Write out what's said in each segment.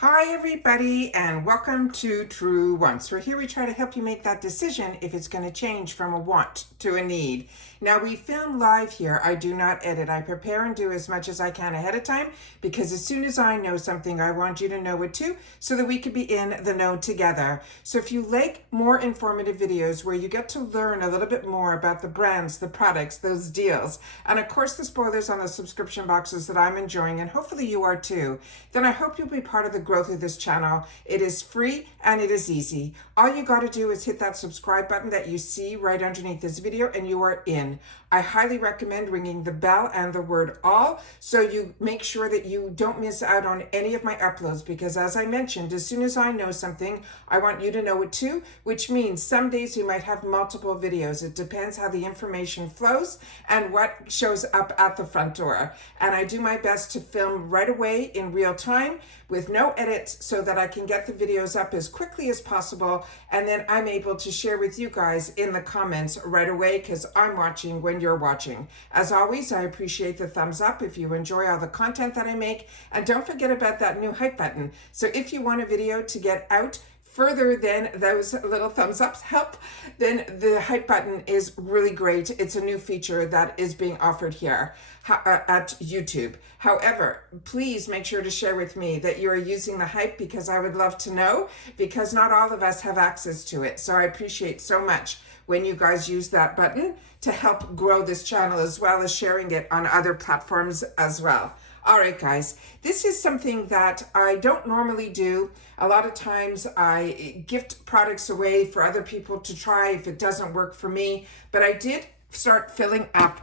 Hi everybody and welcome to Truewants. Where here we try to help you make that decision if it's going to change from a want to a need. Now we film live here. I do not edit. I prepare and do as much as I can ahead of time because as soon as I know something, I want you to know it too so that we could be in the know together. So if you like more informative videos where you get to learn a little bit more about the brands, the products, those deals, and of course the spoilers on the subscription boxes that I'm enjoying and hopefully you are too, then I hope you'll be part of the growth of this channel. It is free and it is easy. All you got to do is hit that subscribe button that you see right underneath this video and you are in. I highly recommend ringing the bell and the word all so you make sure that you don't miss out on any of my uploads, because as I mentioned, as soon as I know something, I want you to know it too, which means some days we might have multiple videos. It depends how the information flows and what shows up at the front door. And I do my best to film right away in real time with no edits so that I can get the videos up as quickly as possible, and then I'm able to share with you guys in the comments right away because I'm watching when you're watching. As always, I appreciate the thumbs up if you enjoy all the content that I make, and don't forget about that new hype button. So if you want a video to get out further than those little thumbs ups help, then the hype button is really great. It's a new feature that is being offered here at YouTube. However, please make sure to share with me that you are using the hype, because I would love to know, because not all of us have access to it. So I appreciate so much when you guys use that button to help grow this channel, as well as sharing it on other platforms as well. All right, guys, this is something that I don't normally do. A lot of times I gift products away for other people to try if it doesn't work for me, but I did start filling up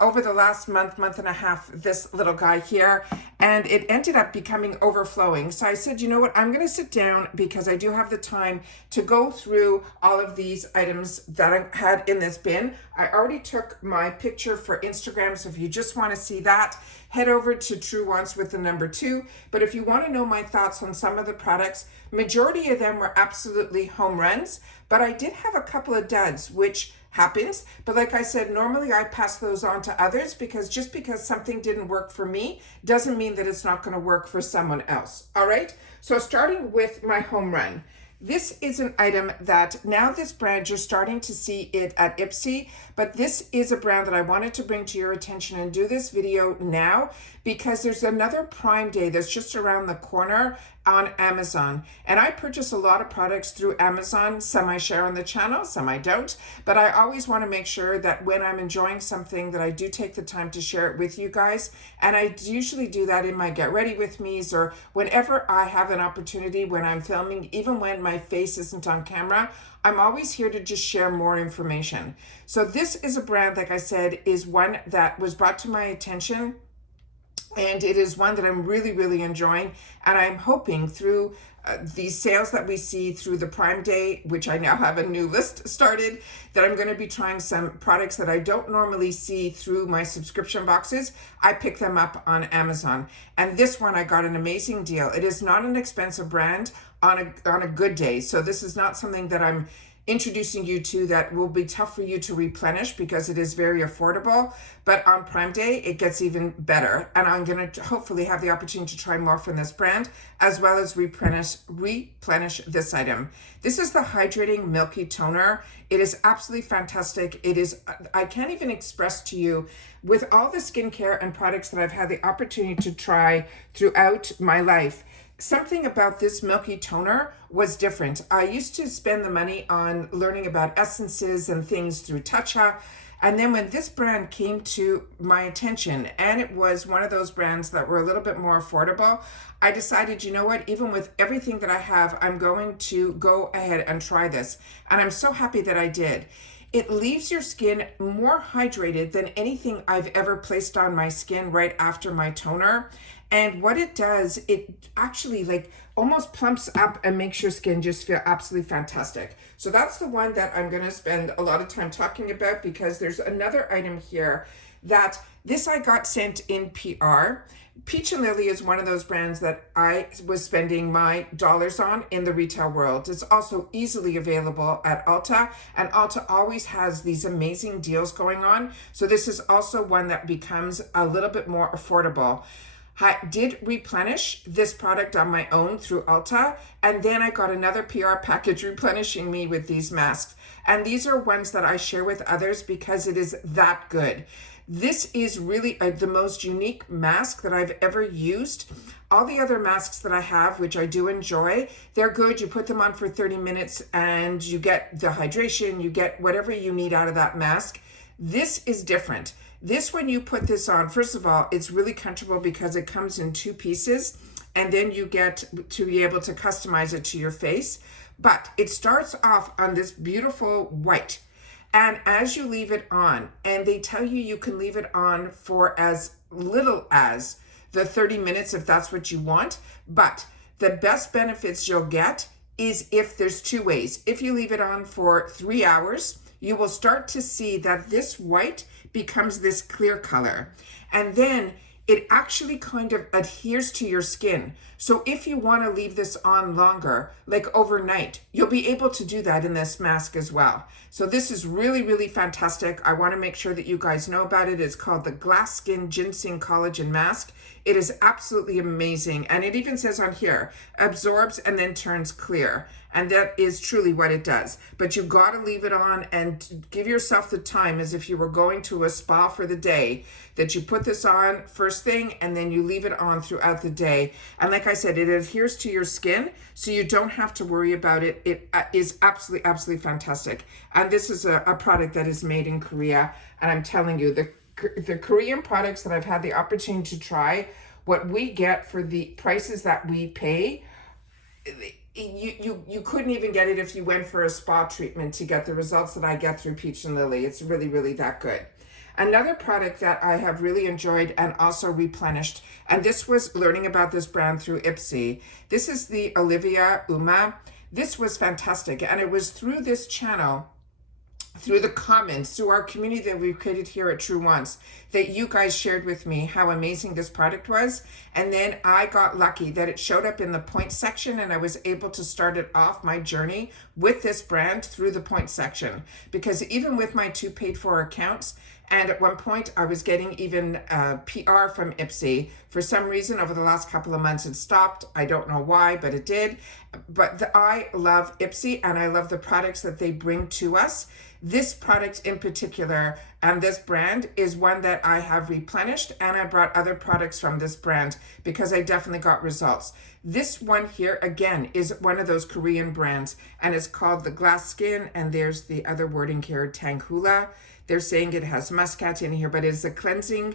over the last month and a half, this little guy here, and it ended up becoming overflowing. So I said, you know what, I'm going to sit down because I do have the time to go through all of these items that I had in this bin. I already took my picture for Instagram, so if you just want to see that, head over to Truewants with the number 2. But if you want to know my thoughts on some of the products, majority of them were absolutely home runs, but I did have a couple of duds, which happens. But like I said, normally I pass those on to others, because just because something didn't work for me doesn't mean that it's not going to work for someone else. All right. So starting with my home run. This is an item that now this brand, you're starting to see it at Ipsy, but this is a brand that I wanted to bring to your attention and do this video now because there's another Prime Day that's just around the corner on Amazon. And I purchase a lot of products through Amazon. Some I share on the channel, some I don't, but I always want to make sure that when I'm enjoying something that I do take the time to share it with you guys. And I usually do that in my Get Ready With Me's, or whenever I have an opportunity when I'm filming, even when my face isn't on camera, I'm always here to just share more information. So this is a brand, like I said, is one that was brought to my attention, and it is one that I'm really enjoying. And I'm hoping through these sales that we see through the Prime Day, which I now have a new list started, that I'm going to be trying some products that I don't normally see through my subscription boxes. I pick them up on Amazon. And this one, I got an amazing deal. It is not an expensive brand on a good day. So this is not something that I'm introducing you to that will be tough for you to replenish, because it is very affordable. But on Prime Day, it gets even better. And I'm going to hopefully have the opportunity to try more from this brand, as well as replenish this item. This is the Hydrating Milky Toner. It is absolutely fantastic. It is, I can't even express to you, with all the skincare and products that I've had the opportunity to try throughout my life, something about this milky toner was different. I used to spend the money on learning about essences and things through Tatcha. And then when this brand came to my attention, and it was one of those brands that were a little bit more affordable, I decided, you know what, even with everything that I have, I'm going to go ahead and try this. And I'm so happy that I did. It leaves your skin more hydrated than anything I've ever placed on my skin right after my toner. And what it does, it actually like almost plumps up and makes your skin just feel absolutely fantastic. So that's the one that I'm going to spend a lot of time talking about, because there's another item here that this I got sent in PR. Peach and Lily is one of those brands that I was spending my dollars on in the retail world. It's also easily available at Ulta, and Ulta always has these amazing deals going on. So this is also one that becomes a little bit more affordable. I did replenish this product on my own through Ulta, and then I got another PR package replenishing me with these masks. And these are ones that I share with others because it is that good. This is really the most unique mask that I've ever used. All the other masks that I have, which I do enjoy, they're good. You put them on for 30 minutes and you get the hydration, you get whatever you need out of that mask. This is different. This, when you put this on, first of all, it's really comfortable because it comes in 2 pieces, and then you get to be able to customize it to your face. But it starts off on this beautiful white. And as you leave it on, and they tell you you can leave it on for as little as the 30 minutes if that's what you want. But the best benefits you'll get is if there's 2 ways. If you leave it on for 3 hours, you will start to see that this white becomes this clear color. And then it actually kind of adheres to your skin. So if you want to leave this on longer, like overnight, you'll be able to do that in this mask as well. So this is really, really fantastic. I want to make sure that you guys know about it. It's called the Glass Skin Ginseng Collagen Mask. It is absolutely amazing. And it even says on here, absorbs and then turns clear. And that is truly what it does. But you've got to leave it on and give yourself the time as if you were going to a spa for the day, that you put this on first thing and then you leave it on throughout the day. And like I said, it adheres to your skin, so you don't have to worry about it. It is absolutely, absolutely fantastic. And this is a product that is made in Korea. And I'm telling you, the Korean products that I've had the opportunity to try, what we get for the prices that we pay, you couldn't even get it if you went for a spa treatment to get the results that I get through Peach and Lily. It's really, really that good. Another product that I have really enjoyed and also replenished, and this was learning about this brand through Ipsy. This is the Olivia Uma. This was fantastic, and it was through this channel, through the comments, through our community that we've created here at Truewants, that you guys shared with me how amazing this product was. And then I got lucky that it showed up in the points section, and I was able to start it off my journey with this brand through the points section. Because even with my 2 paid for accounts, and at one point I was getting even PR from Ipsy. For some reason, over the last couple of months, it stopped. I don't know why, but it did. But I love Ipsy, and I love the products that they bring to us. This product in particular, and this brand, is one that I have replenished, and I brought other products from this brand because I definitely got results. This one here, again, is one of those Korean brands, and it's called the Glass Skin, and there's the other wording here, Tanghula. They're saying it has muscat in here, but it's a cleansing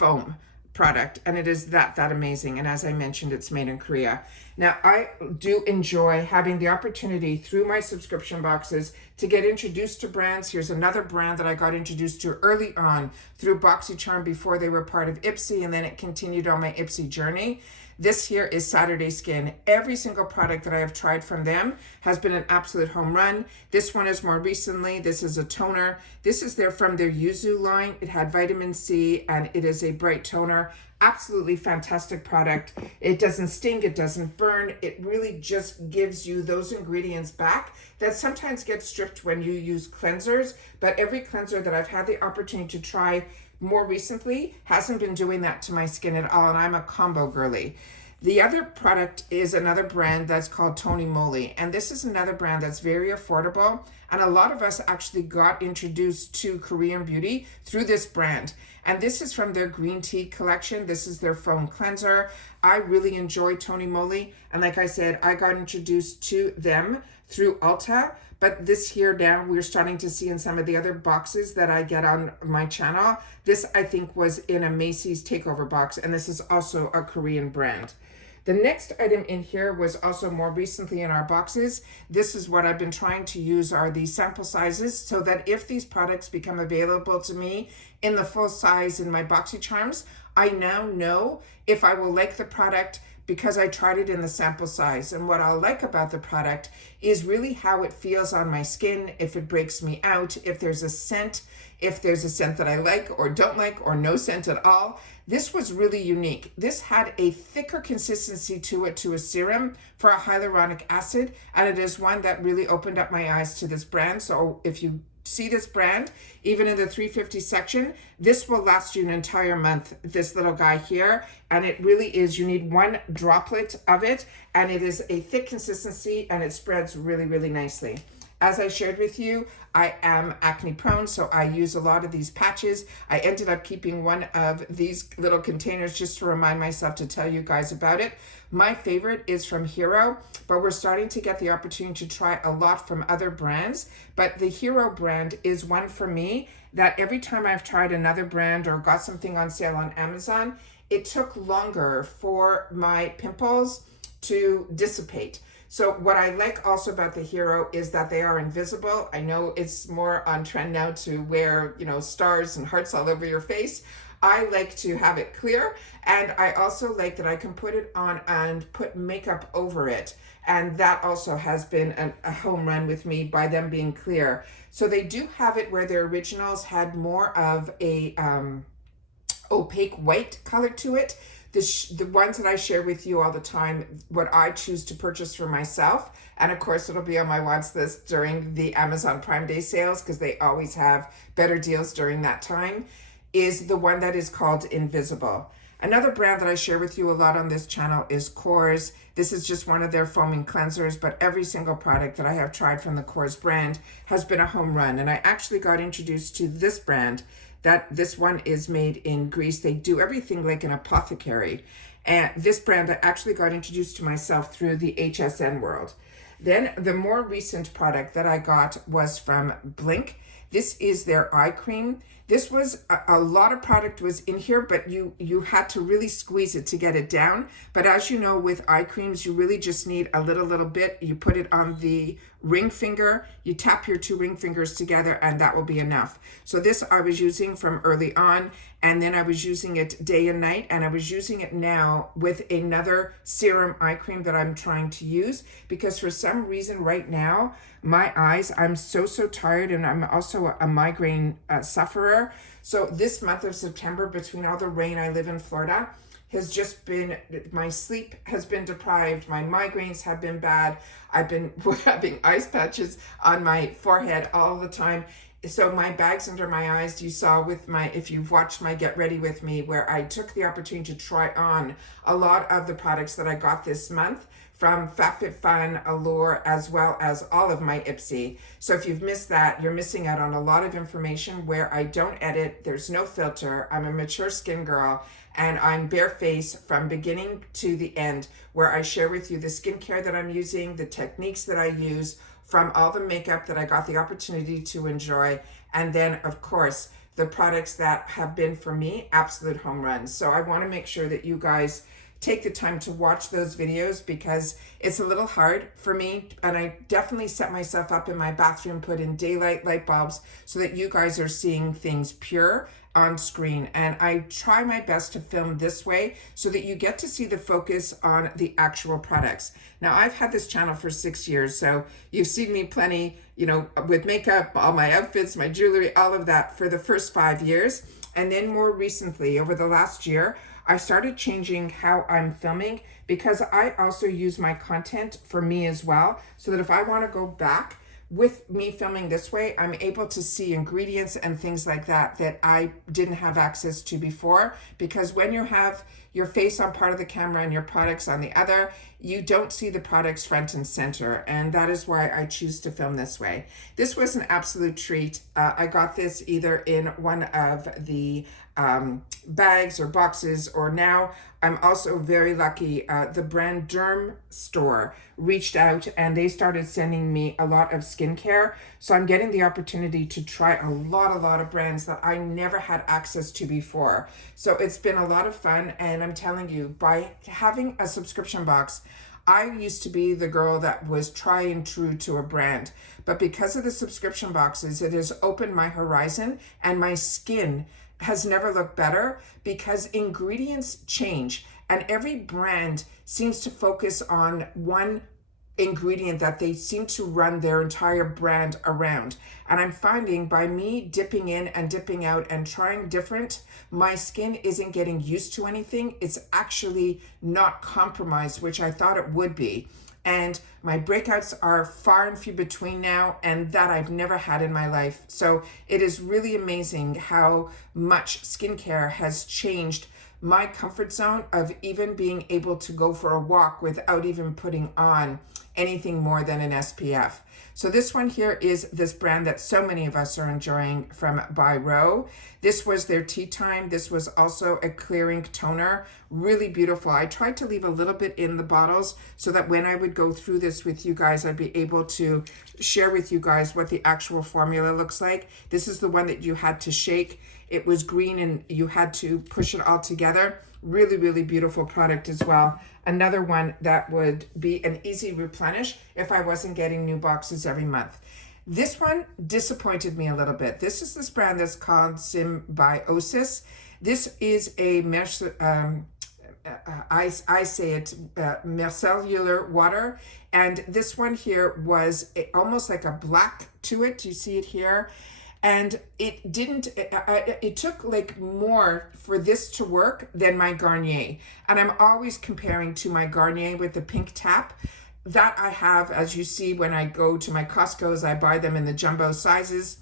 foam product, and it is that amazing. And as I mentioned, it's made in Korea. Now, I do enjoy having the opportunity through my subscription boxes to get introduced to brands. Here's another brand that I got introduced to early on through Boxycharm before they were part of Ipsy, and then it continued on my Ipsy journey. This here is Saturday Skin. Every single product that I have tried from them has been an absolute home run. This one is more recently. This is a toner. This is from their Yuzu line. It had vitamin C, and it is a bright toner. Absolutely fantastic product. It doesn't sting, it doesn't burn. It really just gives you those ingredients back that sometimes get stripped when you use cleansers. But every cleanser that I've had the opportunity to try more recently hasn't been doing that to my skin at all, and I'm a combo girly. The other product is another brand that's called Tony Moly, and this is another brand that's very affordable, and a lot of us actually got introduced to Korean beauty through this brand. And this is from their green tea collection. This is their foam cleanser. I really enjoy Tony Moly, and like I said, I got introduced to them through Ulta. But this here now, we're starting to see in some of the other boxes that I get on my channel. This, I think, was in a Macy's takeover box, and this is also a Korean brand. The next item in here was also more recently in our boxes. This is what I've been trying to use, are these sample sizes, so that if these products become available to me in the full size in my Boxycharms, I now know if I will like the product because I tried it in the sample size. And what I like about the product is really how it feels on my skin, if it breaks me out, if there's a scent that I like or don't like, or no scent at all. This was really unique. This had a thicker consistency to it, to a serum for a hyaluronic acid, and it is one that really opened up my eyes to this brand. So if you see this brand, even in the 350 section, this will last you an entire month, this little guy here. And it really is, you need one droplet of it, and it is a thick consistency, and it spreads really, really nicely. As I shared with you, I am acne prone, so I use a lot of these patches. I ended up keeping one of these little containers just to remind myself to tell you guys about it. My favorite is from Hero, but we're starting to get the opportunity to try a lot from other brands. But the Hero brand is one for me that every time I've tried another brand or got something on sale on Amazon, it took longer for my pimples to dissipate. So what I like also about the Hero is that they are invisible. I know it's more on trend now to wear, stars and hearts all over your face. I like to have it clear, and I also like that I can put it on and put makeup over it. And that also has been a home run with me by them being clear. So they do have it where their originals had more of a opaque white color to it. The ones that I share with you all the time, what I choose to purchase for myself, and of course it'll be on my wants list during the Amazon Prime Day sales because they always have better deals during that time, is the one that is called Invisible. Another brand that I share with you a lot on this channel is Kors. This is just one of their foaming cleansers, but every single product that I have tried from the Kors brand has been a home run. And I actually got introduced to this brand. That this one is made in Greece. They do everything like an apothecary. And this brand I actually got introduced to myself through the HSN world. Then the more recent product that I got was from Blink. This is their eye cream. This was a lot of product was in here, but you had to really squeeze it to get it down. But as you know, with eye creams, you really just need a little bit. You put it on the ring finger, you tap your two ring fingers together, and that will be enough. So this I was using from early on, and then I was using it day and night, and I was using it now with another serum eye cream that I'm trying to use, because for some reason right now, my eyes, I'm so tired, and I'm also a migraine sufferer. So this month of September, between all the rain, I live in Florida, has just been, my sleep has been deprived, my migraines have been bad, I've been having ice patches on my forehead all the time. So my bags under my eyes, you saw with my, if you've watched my Get Ready With Me, where I took the opportunity to try on a lot of the products that I got this month from FabFitFun, Allure, as well as all of my Ipsy. So if you've missed that, you're missing out on a lot of information where I don't edit, there's no filter, I'm a mature skin girl, and I'm barefaced from beginning to the end, where I share with you the skincare that I'm using, the techniques that I use, from all the makeup that I got the opportunity to enjoy, and then of course the products that have been for me absolute home runs. So I want to make sure that you guys take the time to watch those videos, because it's a little hard for me, and I definitely set myself up in my bathroom, put in daylight light bulbs so that you guys are seeing things pure on screen. And I try my best to film this way so that you get to see the focus on the actual products. Now, I've had this channel for 6 years, so you've seen me plenty, with makeup, all my outfits, my jewelry, all of that for the first 5 years. And then more recently, over the last year, I started changing how I'm filming, because I also use my content for me as well, so that if I want to go back with me filming this way, I'm able to see ingredients and things like that that I didn't have access to before. Because when you have your face on part of the camera and your products on the other, you don't see the products front and center, and that is why I choose to film this way. This was an absolute treat. I got this either in one of the bags or boxes, or now I'm also very lucky. The brand Derm store reached out and they started sending me a lot of skincare. So I'm getting the opportunity to try a lot of brands that I never had access to before. So it's been a lot of fun, and I'm telling you, by having a subscription box, I used to be the girl that was tried and true to a brand, but because of the subscription boxes, it has opened my horizon, and my skin has never looked better, because ingredients change and every brand seems to focus on one ingredient that they seem to run their entire brand around. And I'm finding by me dipping in and dipping out and trying different, my skin isn't getting used to anything. It's actually not compromised, which I thought it would be. And my breakouts are far and few between now, and that I've never had in my life. So it is really amazing how much skincare has changed my comfort zone of even being able to go for a walk without even putting on anything more than an SPF. So this one here is this brand that so many of us are enjoying from By Row. This was their tea time. This was also a clearing toner. Really beautiful. I tried to leave a little bit in the bottles so that when I would go through this with you guys, I'd be able to share with you guys what the actual formula looks like. This is the one that you had to shake. It was green and you had to push it all together. Really, really beautiful product as well. Another one that would be an easy replenish if I wasn't getting new boxes every month. This one disappointed me a little bit. This is this brand that's called Symbiosis. This is a micellar water. And this one here was almost like a black to it. Do you see it here? And it didn't, it took like more for this to work than my Garnier. And I'm always comparing to my Garnier with the pink tap that I have, as you see, when I go to my Costco's, I buy them in the jumbo sizes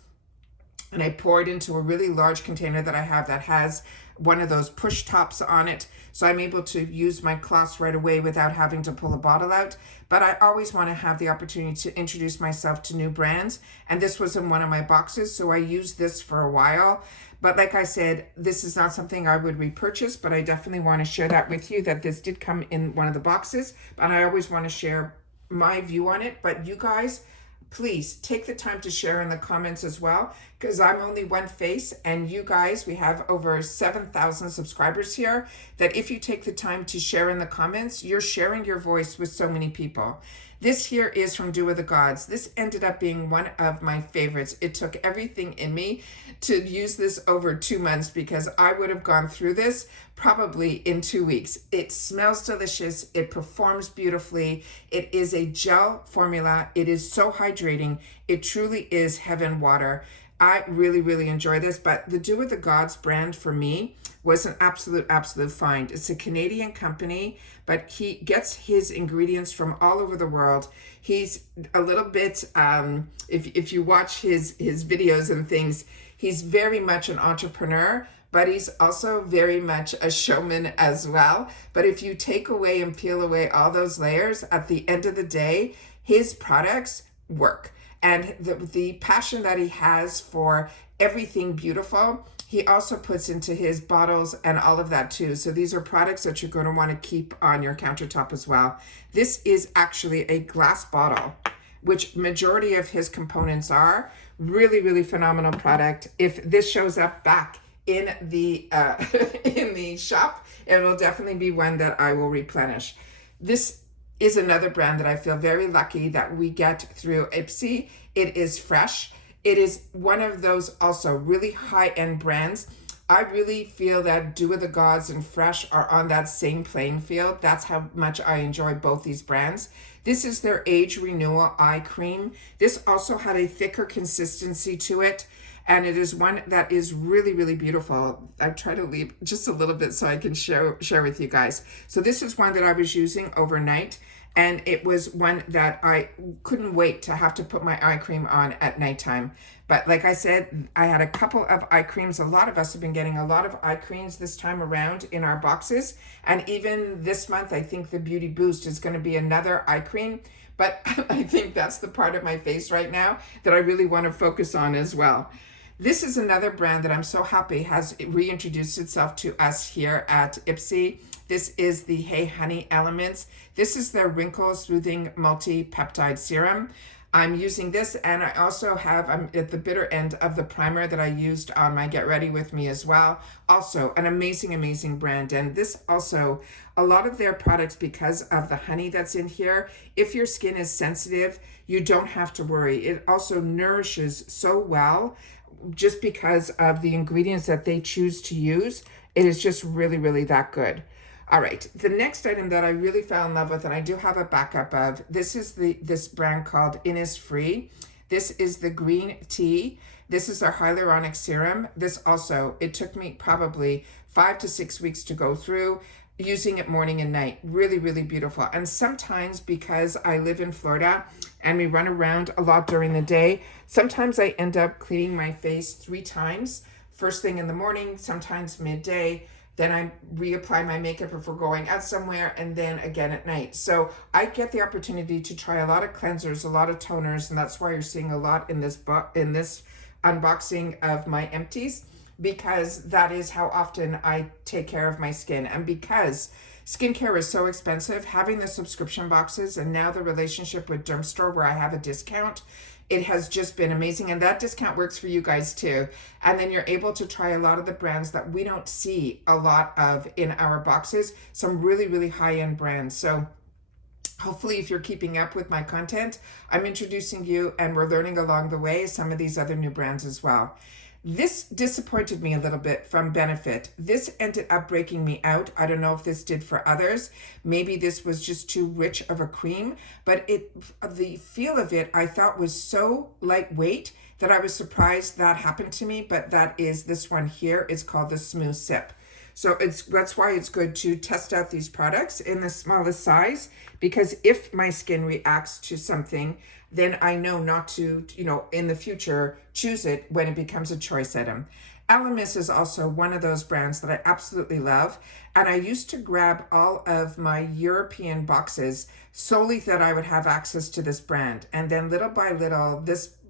and I pour it into a really large container that I have that has one of those push tops on it. So I'm able to use my cloths right away without having to pull a bottle out. But I always want to have the opportunity to introduce myself to new brands. And this was in one of my boxes, so I used this for a while. But like I said, this is not something I would repurchase, but I definitely want to share that with you, that this did come in one of the boxes. But I always want to share my view on it. But you guys, please take the time to share in the comments as well, because I'm only one face and you guys, we have over 7,000 subscribers here, that if you take the time to share in the comments, you're sharing your voice with so many people. This here is from Do With The Gods. This ended up being one of my favorites. It took everything in me to use this over 2 months because I would have gone through this probably in 2 weeks. It smells delicious. It performs beautifully. It is a gel formula. It is so hydrating. It truly is heaven water. I really, really enjoy this, but the Do With The Gods brand for me was an absolute find. It's a Canadian company, but he gets his ingredients from all over the world. He's a little bit, if you watch his videos and things, he's very much an entrepreneur, but he's also very much a showman as well. But if you take away and peel away all those layers, at the end of the day, his products work. And the passion that he has for everything beautiful, he also puts into his bottles and all of that too. So these are products that you're going to want to keep on your countertop as well. This is actually a glass bottle, which majority of his components are. Really, really phenomenal product. If this shows up back in the in the shop, it will definitely be one that I will replenish. This is another brand that I feel very lucky that we get through Ipsy. It is fresh. It is one of those also really high-end brands. I really feel that Do With The Gods and Fresh are on that same playing field. That's how much I enjoy both these brands. This is their Age Renewal Eye Cream. This also had a thicker consistency to it, and it is one that is really, really beautiful. I try to leave just a little bit so I can share with you guys. So this is one that I was using overnight, and it was one that I couldn't wait to have to put my eye cream on at nighttime. But like I said, I had a couple of eye creams. A lot of us have been getting a lot of eye creams this time around in our boxes. And even this month, I think the Beauty Boost is going to be another eye cream. But I think that's the part of my face right now that I really want to focus on as well. This is another brand that I'm so happy has reintroduced itself to us here at Ipsy. This is the Hey Honey Elements. This is their Wrinkle Smoothing Multi-Peptide Serum. I'm using this, and I also have, I'm at the bitter end of the primer that I used on my Get Ready With Me as well. Also an amazing brand. And this also, a lot of their products, because of the honey that's in here, if your skin is sensitive, you don't have to worry. It also nourishes so well just because of the ingredients that they choose to use. It is just really, really that good. All right, the next item that I really fell in love with, and I do have a backup of, this is this brand called Innisfree. This is the green tea. This is our hyaluronic serum. This also, it took me probably 5 to 6 weeks to go through, using it morning and night. Really, really beautiful. And sometimes, because I live in Florida and we run around a lot during the day, sometimes I end up cleaning my face 3 times. First thing in the morning, sometimes midday, then I reapply my makeup if we're going out somewhere, and then again at night. So I get the opportunity to try a lot of cleansers, a lot of toners, and that's why you're seeing a lot in this unboxing of my Empties, because that is how often I take care of my skin. And because skincare is so expensive, having the subscription boxes and now the relationship with Dermstore where I have a discount, it has just been amazing. And that discount works for you guys too. And then you're able to try a lot of the brands that we don't see a lot of in our boxes, some really, really high-end brands. So hopefully, if you're keeping up with my content, I'm introducing you and we're learning along the way some of these other new brands as well. This disappointed me a little bit from Benefit. This ended up breaking me out. I don't know if this did for others. Maybe this was just too rich of a cream, but the feel of it I thought was so lightweight that I was surprised that happened to me. But that is this one here. It's called the Smooth Sip. So that's why it's good to test out these products in the smallest size, because if my skin reacts to something, then I know not to, in the future, choose it when it becomes a choice item. Elemis is also one of those brands that I absolutely love. And I used to grab all of my European boxes solely that I would have access to this brand. And then little by little,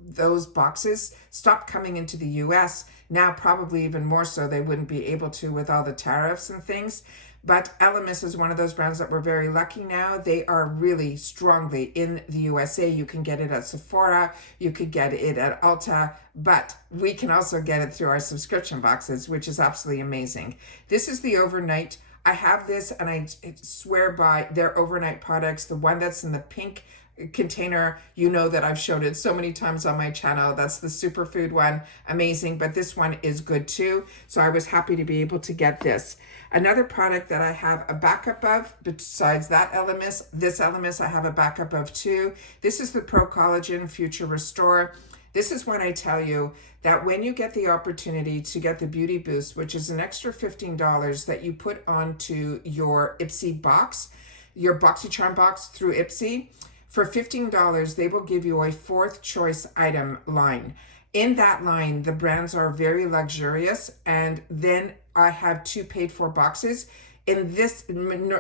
those boxes stopped coming into the US. Now, probably even more so, they wouldn't be able to with all the tariffs and things. But Elemis is one of those brands that we're very lucky now. They are really strongly in the USA. You can get it at Sephora, you could get it at Ulta, but we can also get it through our subscription boxes, which is absolutely amazing. This is the Overnight. I have this and I swear by their overnight products. The one that's in the pink container, you know that I've showed it so many times on my channel. That's the superfood one. Amazing. But this one is good too. So I was happy to be able to get this. Another product that I have a backup of, besides that Elemis, this Elemis I have a backup of too. This is the Pro Collagen Future Restore. This is when I tell you that when you get the opportunity to get the Beauty Boost, which is an extra $15 that you put onto your Ipsy box, your Boxycharm box through Ipsy, for $15, they will give you a 4th choice item line. In that line, the brands are very luxurious, and then I have 2 paid for boxes. In this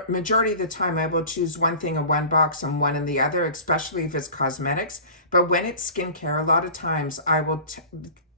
majority of the time, I will choose one thing in one box and one in the other, especially if it's cosmetics. But when it's skincare, a lot of times I will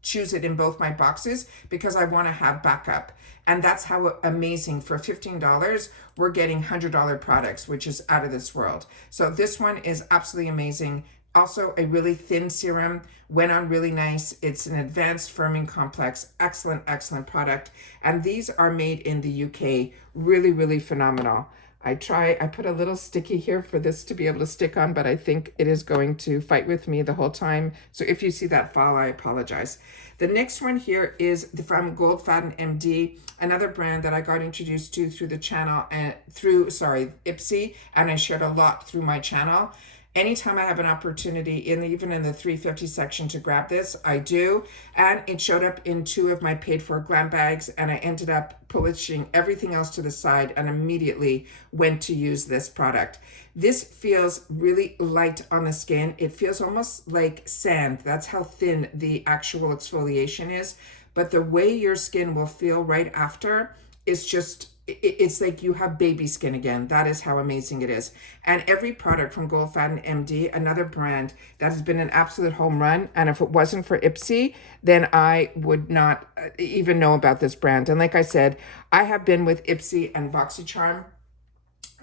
choose it in both my boxes because I want to have backup. And that's how amazing. For $15, we're getting $100 products, which is out of this world. So this one is absolutely amazing. Also a really thin serum, went on really nice. It's an advanced firming complex. Excellent, excellent product. And these are made in the UK. Really, really phenomenal. I put a little sticky here for this to be able to stick on, but I think it is going to fight with me the whole time. So if you see that fall, I apologize. The next one here is from Goldfaden MD, another brand that I got introduced to through the channel and Ipsy, and I shared a lot through my channel. Anytime I have an opportunity, even in the 350 section, to grab this, I do. And it showed up in 2 of my paid for glam bags, and I ended up pushing everything else to the side and immediately went to use this product. This feels really light on the skin. It feels almost like sand. That's how thin the actual exfoliation is. But the way your skin will feel right after is just, it's like you have baby skin again. That is how amazing it is. And every product from Goldfaden MD, another brand that has been an absolute home run. And if it wasn't for Ipsy, then I would not even know about this brand. And like I said, I have been with Ipsy and Boxycharm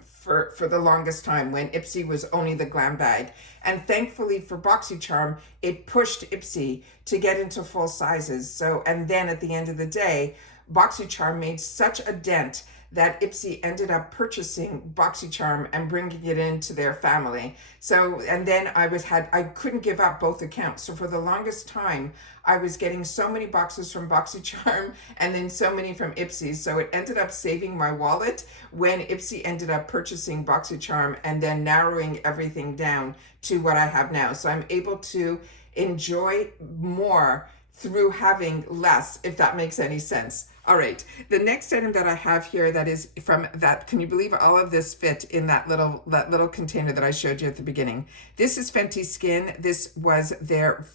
for the longest time, when Ipsy was only the glam bag. And thankfully for Boxycharm, it pushed Ipsy to get into full sizes. So, and then at the end of the day, Boxycharm made such a dent that Ipsy ended up purchasing Boxycharm and bringing it into their family. So, and then I couldn't give up both accounts. So for the longest time, I was getting so many boxes from Boxycharm and then so many from Ipsy. So it ended up saving my wallet when Ipsy ended up purchasing Boxycharm and then narrowing everything down to what I have now. So I'm able to enjoy more through having less, if that makes any sense. All right, the next item that I have here that is from that, can you believe all of this fit in that little container that I showed you at the beginning? This is Fenty Skin. This was their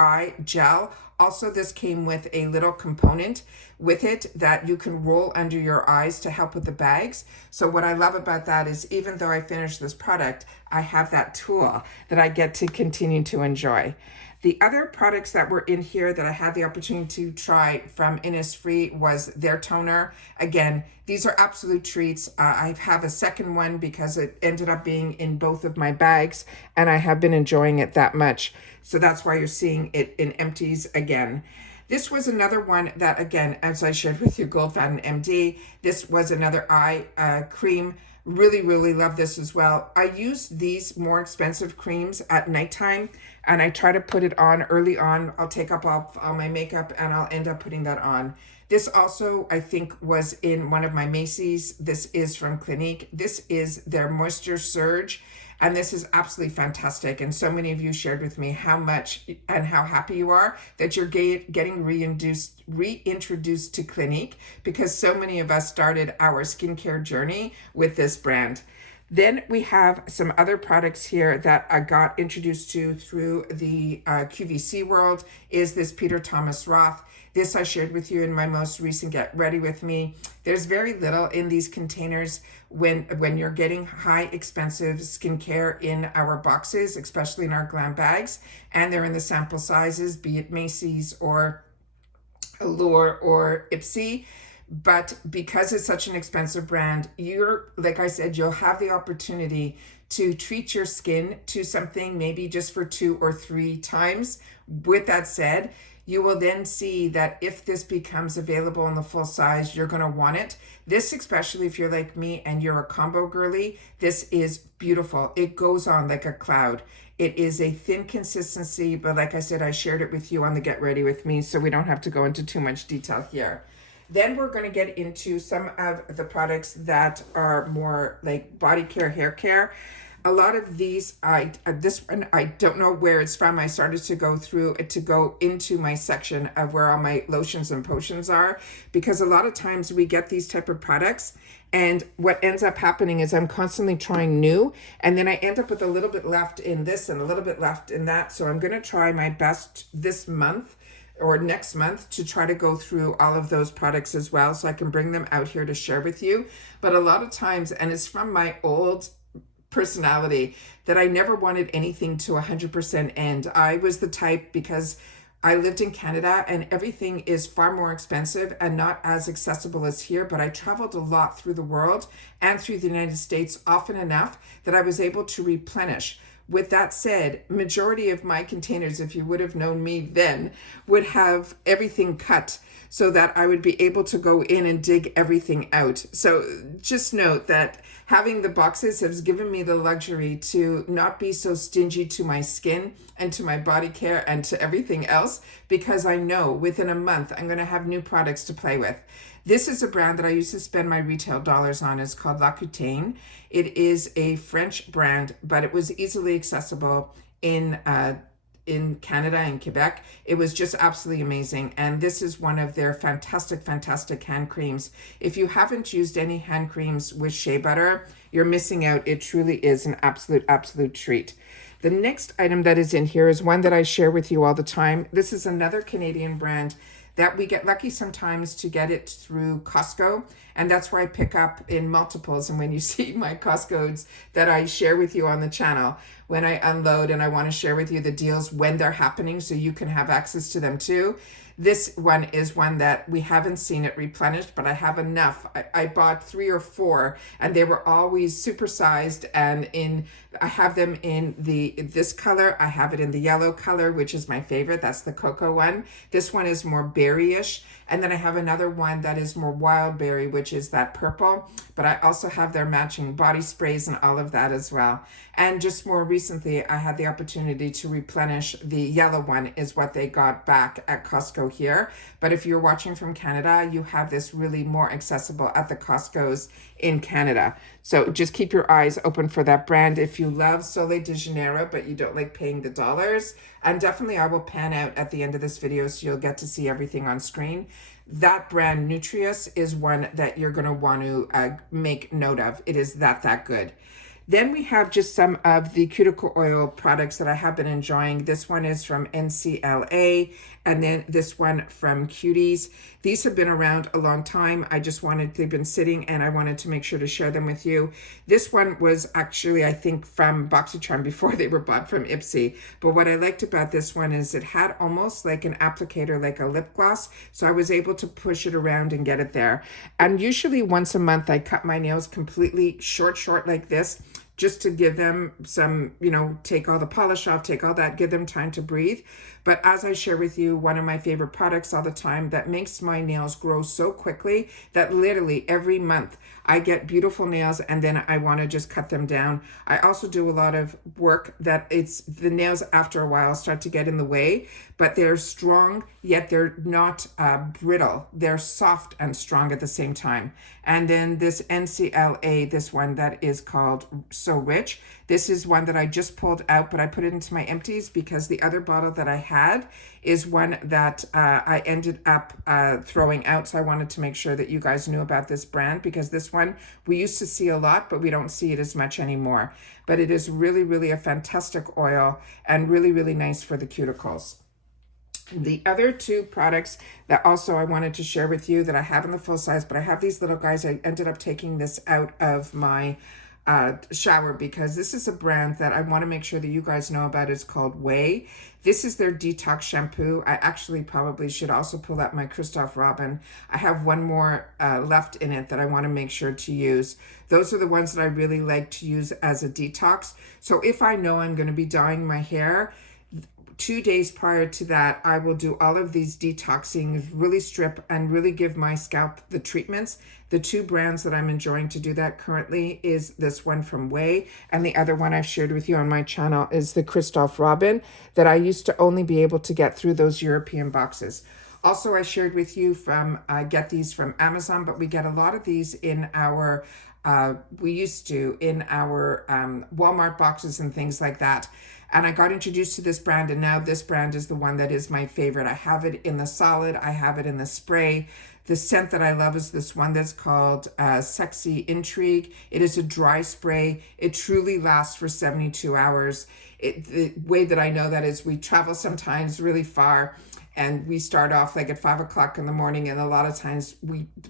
eye gel. Also, this came with a little component with it that you can roll under your eyes to help with the bags. So what I love about that is even though I finished this product, I have that tool that I get to continue to enjoy. The other products that were in here that I had the opportunity to try from Innisfree was their toner. Again, these are absolute treats. I have a second one because it ended up being in both of my bags and I have been enjoying it that much. So that's why you're seeing it in Empties again. This was another one that, again, as I shared with you, Gold Fountain MD, this was another eye cream. Really, really love this as well. I use these more expensive creams at nighttime and I try to put it on early on. I'll take up all my makeup and I'll end up putting that on. This also, I think, was in one of my Macy's. This is from Clinique. This is their Moisture Surge. And this is absolutely fantastic. And so many of you shared with me how much and how happy you are that you're getting reintroduced to Clinique, because so many of us started our skincare journey with this brand. Then we have some other products here that I got introduced to through the QVC world is this Peter Thomas Roth. This I shared with you in my most recent Get Ready With Me. There's very little in these containers when you're getting high expensive skincare in our boxes, especially in our glam bags, and they're in the sample sizes, be it Macy's or Allure or Ipsy. But because it's such an expensive brand, like I said, you'll have the opportunity to treat your skin to something maybe just for 2 or 3 times. With that said, you will then see that if this becomes available in the full size, you're going to want it. This, especially if you're like me and you're a combo girly, this is beautiful. It goes on like a cloud. It is a thin consistency, but like I said, I shared it with you on the Get Ready With Me, so we don't have to go into too much detail here. Then we're going to get into some of the products that are more like body care, hair care. A lot of these, this one, I don't know where it's from. I started to go through it to go into my section of where all my lotions and potions are, because a lot of times we get these type of products and what ends up happening is I'm constantly trying new, and then I end up with a little bit left in this and a little bit left in that. So I'm going to try my best this month or next month to try to go through all of those products as well, so I can bring them out here to share with you. But a lot of times, and it's from my old personality, that I never wanted anything to 100% end. I was the type, because I lived in Canada and everything is far more expensive and not as accessible as here, but I traveled a lot through the world and through the United States often enough that I was able to replenish. With that said, majority of my containers, if you would have known me then, would have everything cut so that I would be able to go in and dig everything out. So just note that having the boxes has given me the luxury to not be so stingy to my skin and to my body care and to everything else, because I know within a month I'm going to have new products to play with. This is a brand that I used to spend my retail dollars on. It's called Rakuten. It is a French brand, but it was easily accessible in Canada and Quebec. It was just absolutely amazing. And this is one of their fantastic, fantastic hand creams. If you haven't used any hand creams with shea butter, you're missing out. It truly is an absolute, absolute treat. The next item that is in here is one that I share with you all the time. This is another Canadian brand that we get lucky sometimes to get it through Costco. And that's where I pick up in multiples. And when you see my Costco's that I share with you on the channel, when I unload and I want to share with you the deals when they're happening so you can have access to them too. This one is one that we haven't seen it replenished, but I have enough. I bought 3 or 4 and they were always supersized and in I have them in this color. I have it in the yellow color, which is my favorite. That's the cocoa one. This one is more berryish. And then I have another one that is more wild berry, which is that purple. But I also have their matching body sprays and all of that as well. And just more recently, I had the opportunity to replenish the yellow one is what they got back at Costco here. But if you're watching from Canada, you have this really more accessible at the Costco's in Canada. So just keep your eyes open for that brand. If you love Sole de Janeiro, but you don't like paying the dollars, and definitely I will pan out at the end of this video so you'll get to see everything on screen. That brand Nutrius is one that you're going to want to make note of. It is that good. Then we have just some of the cuticle oil products that I have been enjoying. This one is from NCLA, and then this one from Cuties. These have been around a long time. They've been sitting, and I wanted to make sure to share them with you. This one was actually, I think, from Boxycharm before they were bought from Ipsy. But what I liked about this one is it had almost like an applicator, like a lip gloss. So I was able to push it around and get it there. And usually once a month, I cut my nails completely short like this, just to give them some, take all the polish off, take all that, give them time to breathe. But as I share with you, one of my favorite products all the time that makes my nails grow so quickly that literally every month I get beautiful nails and then I want to just cut them down. I also do a lot of work that it's the nails after a while start to get in the way, but they're strong, yet they're not brittle. They're soft and strong at the same time. And then this NCLA, this one that is called So Rich. This is one that I just pulled out, but I put it into my empties because the other bottle that I had is one that I ended up throwing out. So I wanted to make sure that you guys knew about this brand because this one we used to see a lot, but we don't see it as much anymore. But it is really a fantastic oil and really nice for the cuticles. The other two products that also I wanted to share with you that I have in the full size, but I have these little guys. I ended up taking this out of my shower because this is a brand that I want to make sure that you guys know about. It's called Way. This is their detox shampoo. I actually probably should also pull out my Christophe Robin. I have one more left in it that I want to make sure to use. Those are the ones that I really like to use as a detox. So if I know I'm going to be dyeing my hair, 2 days prior to that, I will do all of these detoxings, really strip and really give my scalp the treatments. The two brands that I'm enjoying to do that currently is this one from Way, and the other one I've shared with you on my channel is the Christophe Robin that I used to only be able to get through those European boxes. Also, I shared with you I get these from Amazon, but we get a lot of these in our, in our Walmart boxes and things like that. And I got introduced to this brand, and now this brand is the one that is my favorite. I have it in the solid, I have it in the spray. The scent that I love is this one that's called Sexy Intrigue. It is a dry spray. It truly lasts for 72 hours. The way that I know that is we travel sometimes really far, and we start off like at 5 o'clock in the morning, and a lot of times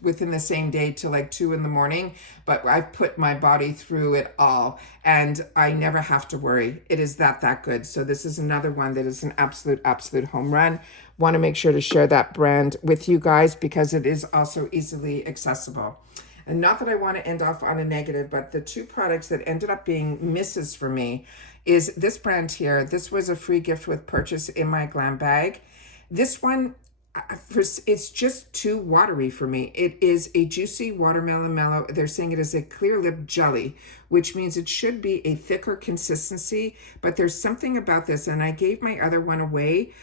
within the same day to like 2 in the morning, but I've put my body through it all and I never have to worry. It is that good. So this is another one that is an absolute home run. Want to make sure to share that brand with you guys because it is also easily accessible. And not that I want to end off on a negative, but the two products that ended up being misses for me is this brand here. This was a free gift with purchase in my glam bag. This one, it's just too watery for me. It is a juicy watermelon mellow. They're saying it is a clear lip jelly, which means it should be a thicker consistency, but there's something about this. And I gave my other one away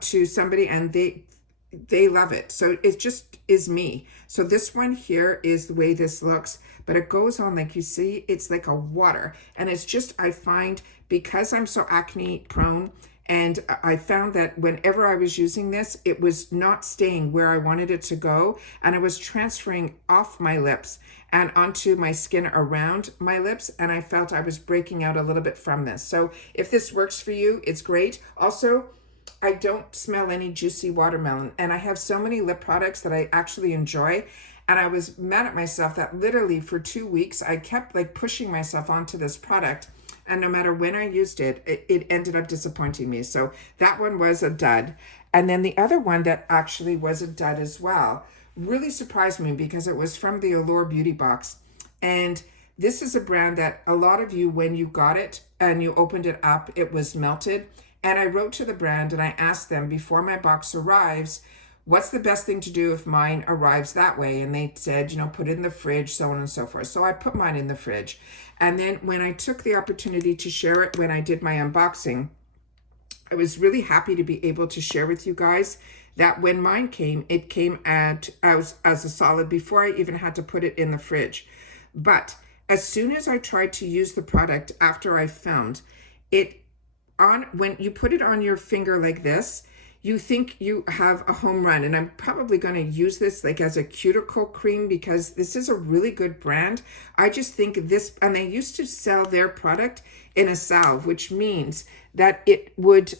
to somebody and they love it. So it just is me. So this one here is the way this looks, but it goes on like you see, it's like a water. And it's just, I find because I'm so acne prone, and I found that whenever I was using this, it was not staying where I wanted it to go. And I was transferring off my lips and onto my skin around my lips. And I felt I was breaking out a little bit from this. So if this works for you, it's great. Also, I don't smell any juicy watermelon. And I have so many lip products that I actually enjoy. And I was mad at myself that literally for 2 weeks, I kept like pushing myself onto this product. And no matter when I used it, it ended up disappointing me. So that one was a dud. And then the other one that actually was a dud as well really surprised me because it was from the Allure beauty box. And This is a brand that a lot of you, when you got it and you opened it up, it was melted. And I wrote to the brand and I asked them before my box arrives, what's the best thing to do if mine arrives that way? And they said, you know, put it in the fridge, so on and so forth. So I put mine in the fridge. And then when I took the opportunity to share it when I did my unboxing, I was really happy to be able to share with you guys that when mine came, it came as a solid before I even had to put it in the fridge. But as soon as I tried to use the product after I filmed it, when you put it on your finger like this, you think you have a home run. And I'm probably going to use this like as a cuticle cream because this is a really good brand. I just think this, and they used to sell their product in a salve, which means that it would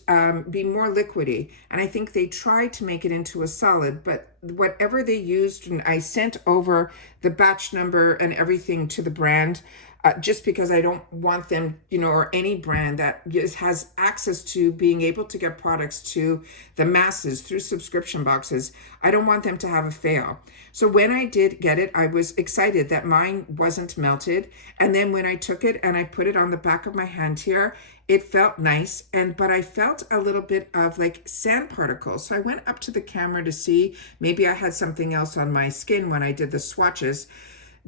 be more liquidy. And I think they tried to make it into a solid, but whatever they used, and I sent over the batch number and everything to the brand, just because I don't want them, you know, or any brand that has access to being able to get products to the masses through subscription boxes, I don't want them to have a fail. So when I did get it, I was excited that mine wasn't melted. And then when I took it and I put it on the back of my hand here, it felt nice, but I felt a little bit of like sand particles. So I went up to the camera to see maybe I had something else on my skin when I did the swatches.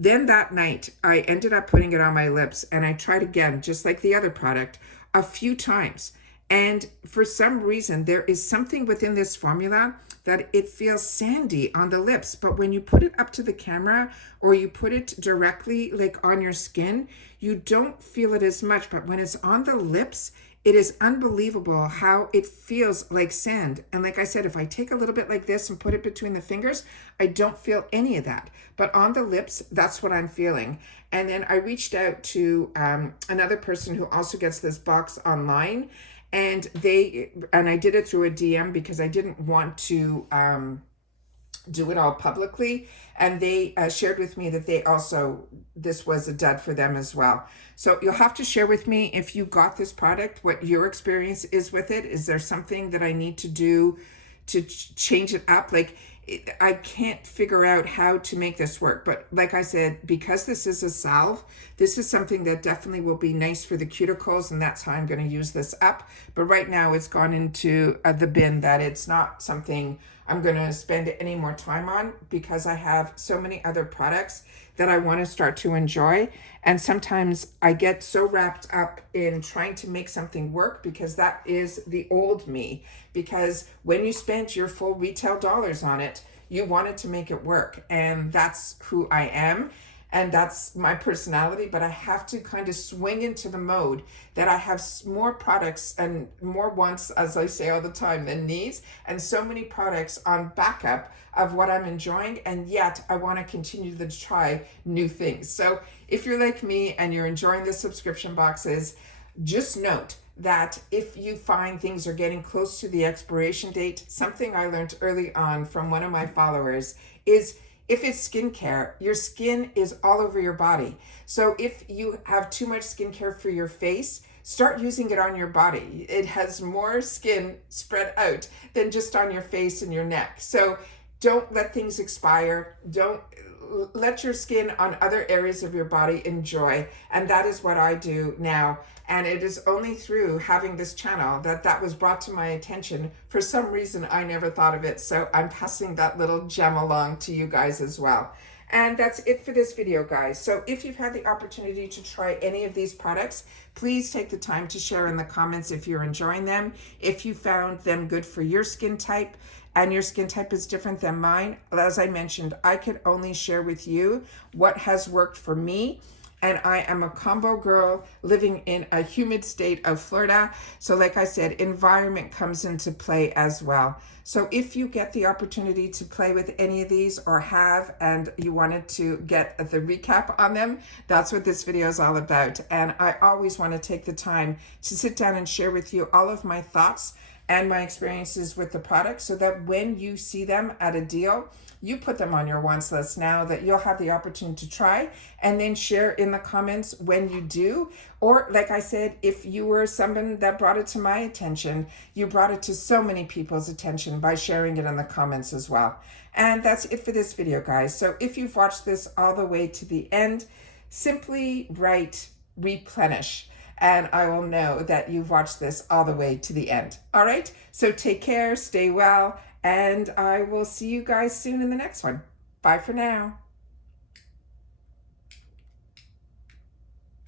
Then that night, I ended up putting it on my lips and I tried again, just like the other product, a few times. And for some reason, there is something within this formula that it feels sandy on the lips. But when you put it up to the camera or you put it directly like on your skin, you don't feel it as much. But when it's on the lips, it is unbelievable how it feels like sand. And like I said, if I take a little bit like this and put it between the fingers, I don't feel any of that. But on the lips, that's what I'm feeling. And then I reached out to another person who also gets this box online. And I did it through a DM because I didn't want to do it all publicly. And they shared with me that this was a dud for them as well. So you'll have to share with me if you got this product, what your experience is with it. Is there something that I need to do to change it up? Like, I can't figure out how to make this work. But like I said, because this is a salve, this is something that definitely will be nice for the cuticles, and that's how I'm going to use this up. But right now it's gone into the bin, that it's not something I'm going to spend any more time on because I have so many other products that I want to start to enjoy. And sometimes I get so wrapped up in trying to make something work because that is the old me. Because when you spent your full retail dollars on it, you wanted to make it work. And that's who I am. And that's my personality, but I have to kind of swing into the mode that I have more products and more wants, as I say all the time, than needs, and so many products on backup of what I'm enjoying, and yet I want to continue to try new things. So if you're like me and you're enjoying the subscription boxes, just note that if you find things are getting close to the expiration date, something I learned early on from one of my followers is, if it's skincare, your skin is all over your body. So if you have too much skincare for your face, start using it on your body. It has more skin spread out than just on your face and your neck. So don't let things expire. Don't let your skin on other areas of your body enjoy. And that is what I do now. And it is only through having this channel that was brought to my attention. For some reason, I never thought of it. So I'm passing that little gem along to you guys as well. And that's it for this video, guys. So if you've had the opportunity to try any of these products, please take the time to share in the comments if you're enjoying them, if you found them good for your skin type, and your skin type is different than mine. As I mentioned, I could only share with you what has worked for me. And I am a combo girl living in a humid state of Florida. So like I said, environment comes into play as well. So if you get the opportunity to play with any of these or have, and you wanted to get the recap on them, that's what this video is all about. And I always want to take the time to sit down and share with you all of my thoughts and my experiences with the product, so that when you see them at a deal, you put them on your wants list now, that you'll have the opportunity to try, and then share in the comments when you do. Or like I said, if you were someone that brought it to my attention, you brought it to so many people's attention by sharing it in the comments as well. And that's it for this video, guys. So if you've watched this all the way to the end, simply write replenish, and I will know that you've watched this all the way to the end. All right, so take care, stay well, and I will see you guys soon in the next one. Bye for now.